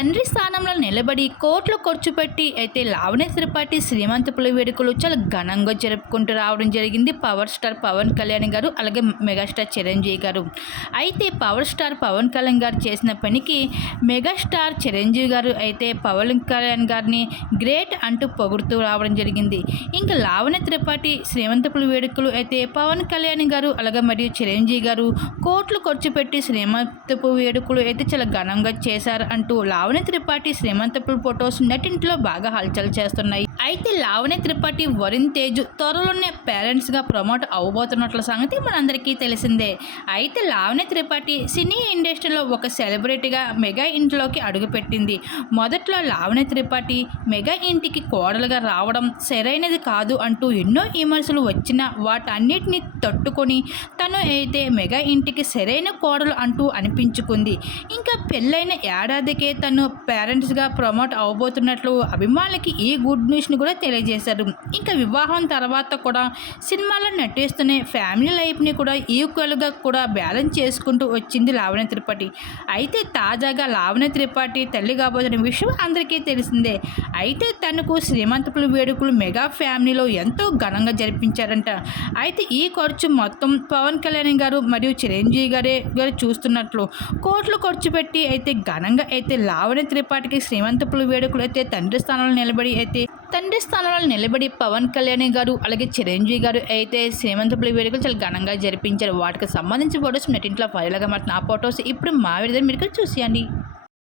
తండ్రి స్థానంలో నిలబడి కోట్లు ఖర్చు పెట్టి అయితే లావణ్య త్రిపాఠి శ్రీమంతపుల వేడుకలు చాలా ఘనంగా జరుపుకుంటూ రావడం జరిగింది. పవర్ స్టార్ పవన్ కళ్యాణ్ గారు అలాగే మెగాస్టార్ చిరంజీవి గారు. అయితే పవర్ స్టార్ పవన్ కళ్యాణ్ గారు చేసిన పనికి మెగాస్టార్ చిరంజీవి గారు అయితే పవన్ కళ్యాణ్ గారిని గ్రేట్ అంటూ పొగుడుతూ రావడం జరిగింది. ఇంకా లావణ్య త్రిపాఠి శ్రీమంతపుల వేడుకలు అయితే పవన్ కళ్యాణ్ గారు అలాగే మరియు చిరంజీవి గారు కోట్లు ఖర్చు పెట్టి శ్రీమంతపు వేడుకలు అయితే చాలా ఘనంగా చేశారు అంటూ లావణ్య త్రిపాఠి శ్రీమంతపుల్ ఫొటోస్ నెటింట్లో బాగా హల్చల్ చేస్తున్నాయి. అయితే లావణ్య త్రిపాఠి వరుణ్ తేజ్ త్వరలోనే పేరెంట్స్గా ప్రమోట్ అవబోతున్నట్ల సంగతి మనందరికీ తెలిసిందే. అయితే లావణ్య త్రిపాఠి సినీ ఇండస్ట్రీలో ఒక సెలబ్రిటీగా మెగా ఇంట్లోకి అడుగుపెట్టింది. మొదట్లో లావణ్య త్రిపాఠి మెగా ఇంటికి కోడలుగా రావడం సరైనది కాదు అంటూ ఎన్నో విమర్శలు వచ్చినా వాటన్నిటిని తట్టుకొని తను అయితే మెగా ఇంటికి సరైన కోడలు అంటూ అనిపించుకుంది. ఇంకా పెళ్ళైన ఏడాదికే తను పేరెంట్స్గా ప్రమోట్ అవబోతున్నట్లు అభిమానులకి ఈ గుడ్ న్యూస్ను కూడా తెలియజేశారు. ఇంకా వివాహం తర్వాత కూడా సినిమాలో నటిస్తూనే ఫ్యామిలీ లైఫ్ని కూడా ఈక్వల్గా కూడా బ్యాలెన్స్ చేసుకుంటూ వచ్చింది లావణ్య త్రిపాఠి. అయితే తాజాగా లావణ్య త్రిపాఠి తల్లి కాబోతున్న విషయం అందరికీ తెలిసిందే. అయితే తనకు శ్రీమంతపుల వేడుకలు మెగా ఫ్యామిలీలో ఎంతో ఘనంగా జరిపించారంట. అయితే ఈ ఖర్చు మొత్తం పవన్ కళ్యాణ్ గారు మరియు చిరంజీవి గారే గారు చూస్తున్నట్లు కోట్లు ఖర్చు పెట్టి అయితే ఘనంగా అయితే లావణ్య త్రిపాఠికి శ్రీమంతపుల వేడుకలు అయితే తండ్రి స్థానంలో నిలబడి అయితే తండ్రి స్థానంలో నిలబడి పవన్ కళ్యాణ్ గారు అలాగే చిరంజీవి గారు అయితే శ్రీమంతపుల వేడుకలు చాలా ఘనంగా జరిపించారు. వాటికి సంబంధించిన ఫొటోస్ నెట్టింట్లో ఫైల్గా మాట్లాడిన ఆ ఫొటోస్ ఇప్పుడు మా విడుదల మీరు చూసేయండి.